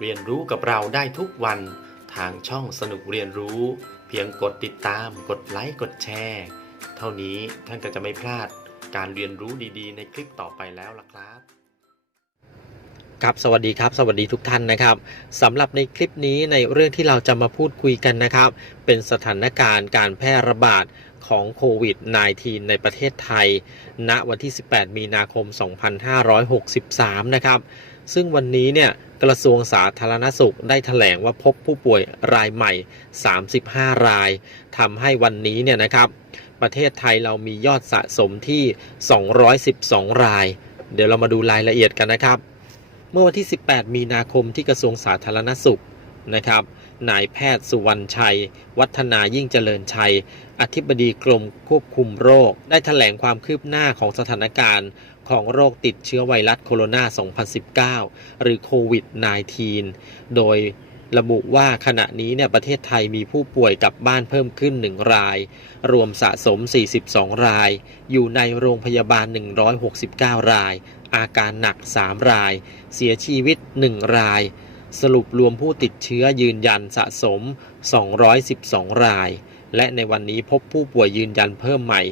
เรียนรู้กับเราได้ทุกวันทางช่องสนุกเรียนรู้ เพียงกดติดตาม กดไลค์กดแชร์ เท่านี้ท่านก็จะไม่พลาดการเรียนรู้ดีๆ ในคลิปต่อไปแล้วล่ะครับครับสวัสดีครับ สวัสดีทุกท่านนะครับสำหรับในคลิปนี้ในเรื่องที่เราจะมาพูดคุยกันนะครับ เป็นสถานการณ์การแพร่ระบาดของโควิด -19 ในประเทศไทย ณวันที่ 18 มีนาคม 2563 นะครับ ซึ่งวันนี้เนี่ย กระทรวงสาธารณสุขได้ถแถลงว่าพบผู้ป่วยรายใหม่ 35 ราย ทำให้วันนี้เนี่ยนะครับ ประเทศไทยเรามียอดสะสมที่ 212 ราย เดี๋ยวเรามาดูรายละเอียดกันนะครับ เมื่อวันที่ 18 มีนาคมที่กระทรวงสาธารณสุขนะครับ นายแพทย์สุวรรณชัย วัฒนายิ่งเจริญชัย อธิบดีกรมควบคุมโรค ได้ถแถลงความคืบหน้าของสถานการณ์ ของโรคติดเชื้อไวรัสโคโรนา 2019 หรือโควิด -19 โดยระบุว่าขณะนี้เนี่ยประเทศไทยมีผู้ป่วยกลับบ้านเพิ่มขึ้น 1 ราย รวมสะสม 42 ราย อยู่ในโรงพยาบาล 169 ราย อาการหนัก 3 ราย เสียชีวิต 1 ราย สรุปรวมผู้ติดเชื้อยืนยันสะสม 212 ราย และในวันนี้พบผู้ป่วยยืนยันเพิ่มใหม่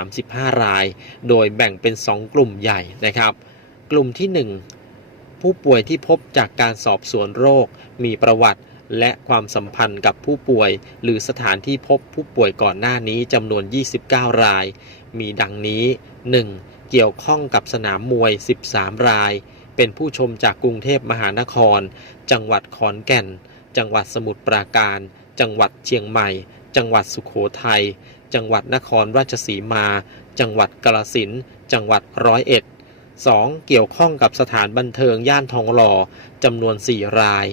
35 ราย โดยแบ่งเป็น 2 กลุ่มใหญ่นะครับ กลุ่มที่ 1 ผู้ป่วยที่พบจากการสอบสวนโรค มีประวัติและความสัมพันธ์กับผู้ป่วย หรือสถานที่พบผู้ป่วยก่อนหน้านี้จำนวน 29 ราย มีดังนี้ 1. เกี่ยวข้องกับสนามมวย 13 ราย เป็นผู้ชมจากกรุงเทพมหานคร จังหวัดขอนแก่น จังหวัดสมุทรปราการ จังหวัดเชียงใหม่ จังหวัดสุขโขทัย จังหวัดนครราชสีมา จังหวัดกาฬสินธุ์จังหวัดร้อยเอ็ด 2. เกี่ยวข้องกับสถานบันเทิงย่านทองหล่อจำนวน 4 ราย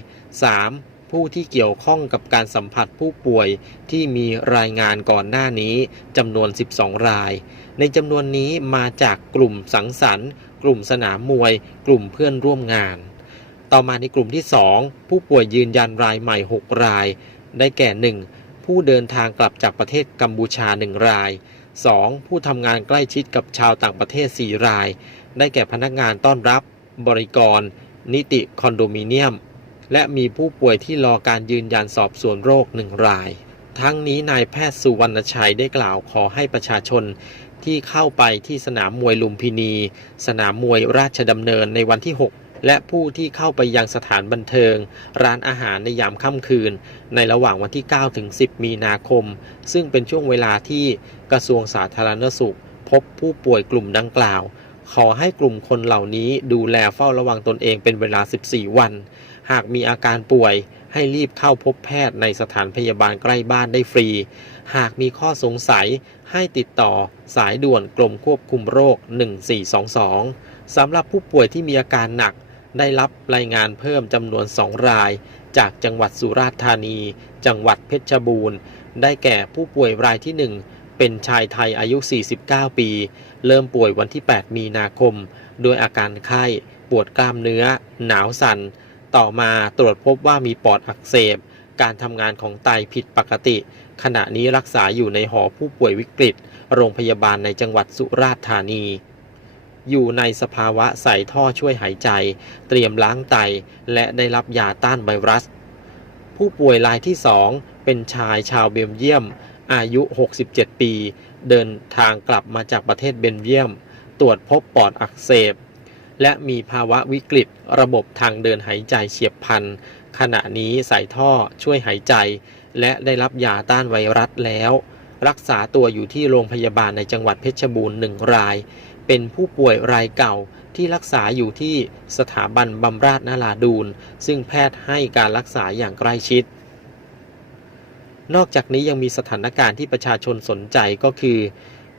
3. ผู้ที่เกี่ยวข้องกับการสัมผัสผู้ป่วยที่มีรายงานก่อนหน้านี้จำนวน 12 ราย ในจำนวนนี้มาจากกลุ่มสังสรรค์ กลุ่มสนามมวย กลุ่มเพื่อนร่วมงาน ต่อมาในกลุ่มที่ 2 ผู้ป่วยยืนยันรายใหม่ 6 ราย ได้แก่ 1. ผู้เดินทางกลับจากประเทศกัมพูชา 1 ราย 2. ผู้ทำงานใกล้ชิดกับชาวต่างประเทศ 4 ราย ได้แก่พนักงานต้อนรับ บริกร นิติคอนโดมิเนียม และมีผู้ป่วยที่รอการยืนยันสอบสวนโรคหนึ่งราย ทั้งนี้นายแพทย์สุวรรณชัยได้กล่าวขอให้ประชาชน ที่เข้าไปที่สนามมวยลุมพินี สนามมวยราชดำเนินในวันที่ 6 และผู้ที่เข้าไปยังสถานบันเทิง ร้านอาหารในยามค่ำคืน ในระหว่างวันที่ 9 ถึง 10 มีนาคม ซึ่งเป็นช่วงเวลาที่กระทรวงสาธารณสุข พบผู้ป่วยกลุ่มดังกล่าว ขอให้กลุ่มคนเหล่านี้ดูแลเฝ้าระวังตนเองเป็นเวลา 14 วัน หากมีอาการป่วยให้รีบเข้าพบแพทย์ในสถานพยาบาลใกล้บ้านได้ฟรี หากมีข้อสงสัยให้ติดต่อสายด่วนกรมควบคุมโรค 1422 สำหรับผู้ป่วยที่มีอาการหนัก ได้รับรายงานเพิ่มจำนวน 2 ราย จากจังหวัดสุราษฎร์ธานี จังหวัดเพชรบูรณ์ ได้แก่ผู้ป่วยรายที่ 1 เป็นชายไทยอายุ 49 ปี เริ่มป่วยวันที่ 8 มีนาคม โดยอาการไข้ ปวดกล้ามเนื้อ หนาวสั่น ต่อมาตรวจพบว่ามีปอดอักเสบ การทำงานของไตผิดปกติ ขณะนี้รักษาอยู่ในหอผู้ป่วยวิกฤต โรงพยาบาลในจังหวัดสุราษฎร์ธานี อยู่ในสภาวะใส่ท่อช่วยหายใจ เตรียมล้างไต และได้รับยาต้านไวรัส ผู้ป่วยรายที่ 2 เป็นชายชาวเบลเยียม อายุ 67 ปี เดินทางกลับมาจากประเทศเบลเยียม ตรวจพบปอดอักเสบ และมีภาวะวิกฤตระบบทางเดินหายใจเฉียบพลัน ขณะนี้ใส่ท่อช่วยหายใจ และได้รับยาต้านไวรัสแล้ว รักษาตัวอยู่ที่โรงพยาบาลในจังหวัดเพชรบูรณ์หนึ่งราย เป็นผู้ป่วยรายเก่าที่รักษาอยู่ที่สถาบันบำราศนาราดูนซึ่งแพทย์ให้การรักษาอย่างใกล้ชิด นอกจากนี้ยังมีสถานการณ์ที่ประชาชนสนใจก็คือ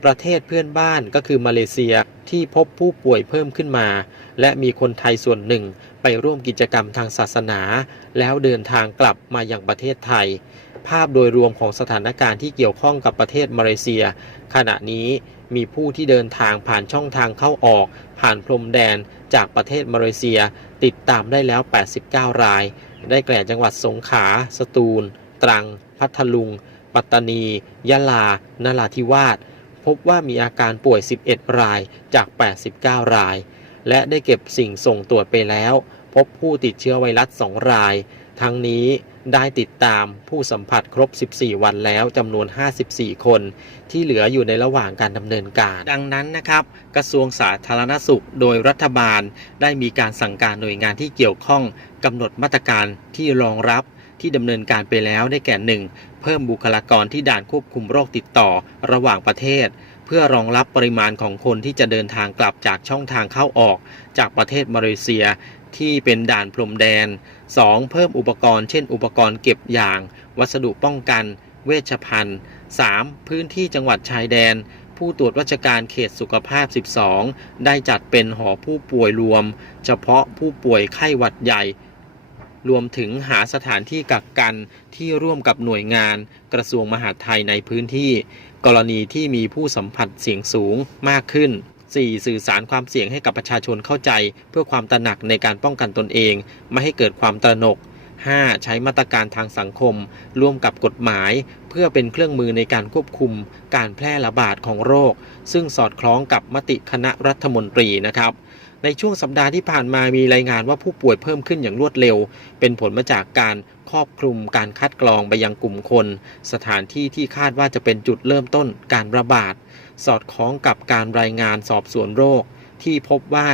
ประเทศเพื่อนบ้านก็คือมาเลเซียที่พบผู้ป่วยเพิ่มขึ้นมา และมีคนไทยส่วนหนึ่งไปร่วมกิจกรรมทางศาสนา แล้วเดินทางกลับมาอย่างประเทศไทย ภาพโดยรวมของสถานการณ์ที่เกี่ยวข้องกับประเทศมาเลเซีย ขณะนี้มีผู้ที่เดินทางผ่านช่องทางเข้าออก ผ่านพรมแดนจากประเทศมาเลเซีย ติดตามได้แล้ว 89 ราย ได้แก่จังหวัดสงขลาสตูล ตรัง พัทลุง ปัตตานี ยะลานราธิวาส พบว่ามีอาการป่วย 11 รายจาก 89 ราย และได้เก็บสิ่งส่งตรวจไปแล้ว พบผู้ติดเชื้อไวรัส 2 ราย ทั้งนี้ได้ติดตามผู้สัมผัสครบ 14 วันแล้วจำนวน 54 คน ที่เหลืออยู่ในระหว่างการดำเนินการ ดังนั้นนะครับ กระทรวงสาธารณสุขโดยรัฐบาล ได้มีการสั่งการหน่วยงานที่เกี่ยวข้องกำหนดมาตรการที่รองรับที่ดำเนินการไปแล้วได้แก่หนึ่ง เพิ่มบุคลากรที่ด่านควบคุมโรคติดต่อระหว่างประเทศ เพื่อรองรับปริมาณของคนที่จะเดินทางกลับจากช่องทางเข้าออก จากประเทศมาเลเซียที่เป็นด่านพรมแดน 2. เพิ่มอุปกรณ์เช่น อุปกรณ์เก็บอย่าง วัสดุป้องกัน เวชภัณฑ์ 3. พื้นที่จังหวัดชายแดน ผู้ตรวจราชการเขตสุขภาพ 12 ได้จัดเป็นหอผู้ป่วยรวม เฉพาะผู้ป่วยไข้หวัดใหญ่ รวมถึงหาสถานที่กักกันที่ร่วมกับหน่วยงานกระทรวงมหาดไทยในพื้นที่ กรณีที่มีผู้สัมผัสเสี่ยงสูงมากขึ้น 4. สื่อสารความเสี่ยงให้กับประชาชนเข้าใจ เพื่อความตระหนักในการป้องกันตนเอง ไม่ให้เกิดความตระหนก 5. ใช้มาตรการทางสังคม ร่วมกับกฎหมาย เพื่อเป็นเครื่องมือในการควบคุม การแพร่ระบาดของโรค ซึ่งสอดคล้องกับมติคณะรัฐมนตรีนะครับ ในช่วงสัปดาห์ที่ผ่านมามีรายงานว่าผู้ป่วยเพิ่มขึ้นอย่างรวดเร็ว เป็นผลมาจากการครอบคลุมการคัดกรองไปยังกลุ่มคน สถานที่ที่คาดว่าจะเป็นจุดเริ่มต้นการระบาด สอดคล้องกับการรายงานสอบสวนโรค ที่พบว่า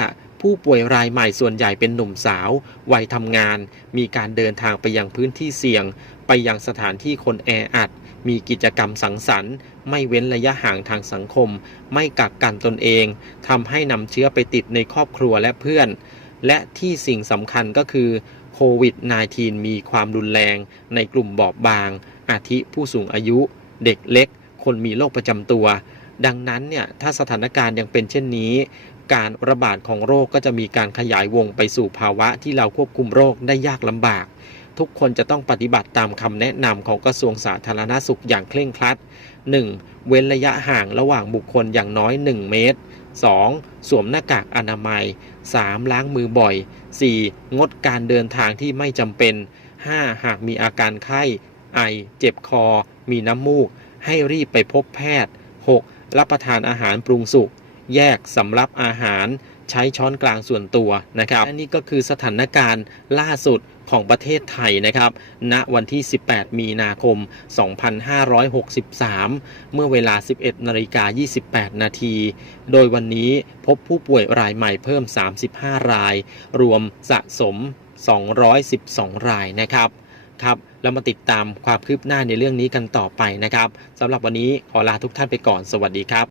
ผู้ป่วยรายใหม่ส่วนใหญ่เป็นหนุ่มสาว วัยทำงาน มีการเดินทางไปยังพื้นที่เสี่ยง ไปยังสถานที่คนแออัด มีกิจกรรมสังสรรค์ ไม่เว้นระยะห่างทางสังคม ไม่กักกันตนเองทำให้นำเชื้อไปติดในครอบครัวและเพื่อน และที่สิ่งสำคัญก็คือโควิด -19 มีความรุนแรงในกลุ่มบอบบาง อาทิผู้สูงอายุ เด็กเล็ก คนมีโรคประจำตัวดังนั้นเนี่ยถ้าสถานการณ์ยังเป็นเช่นนี้ การระบาดของโรคก็จะมีการขยายวงไปสู่ภาวะที่เราควบคุมโรคได้ยากลำบาก ทุกคนจะต้องปฏิบัติตามคำแนะนำของกระทรวงสาธารณาสุขอย่างเคร่งครัด 1. เว้นระยะห่างระหว่างบุคคลอย่างน้อย 1 เมตร 2. สวมหน้ากากอนามัย 3. ล้างมือบ่อย 4. งดการเดินทางที่ไม่จำเป็น 5. หากมีอาการไข้ ไอ เจ็บคอ มีน้ำมูก ให้รีบไปพบแพทย์ 6. รับประทานอาหารปรุงสุก แยกสำรับอาหารใช้ช้อนกลางส่วนตัวนะครับและนี่ก็คือสถานการณ์ล่าสุดของประเทศไทยนะครับ ณ วันที่ 18 มีนาคม 2563 เมื่อเวลา 11 นาฬิกา 28 นาที โดยวันนี้พบผู้ป่วยรายใหม่เพิ่ม 35 ราย รวมสะสม 212 รายนะครับ ครับ แล้วมาติดตามความคืบหน้าในเรื่องนี้กันต่อไปนะครับ สำหรับวันนี้ขอลาทุกท่านไปก่อน สวัสดีครับ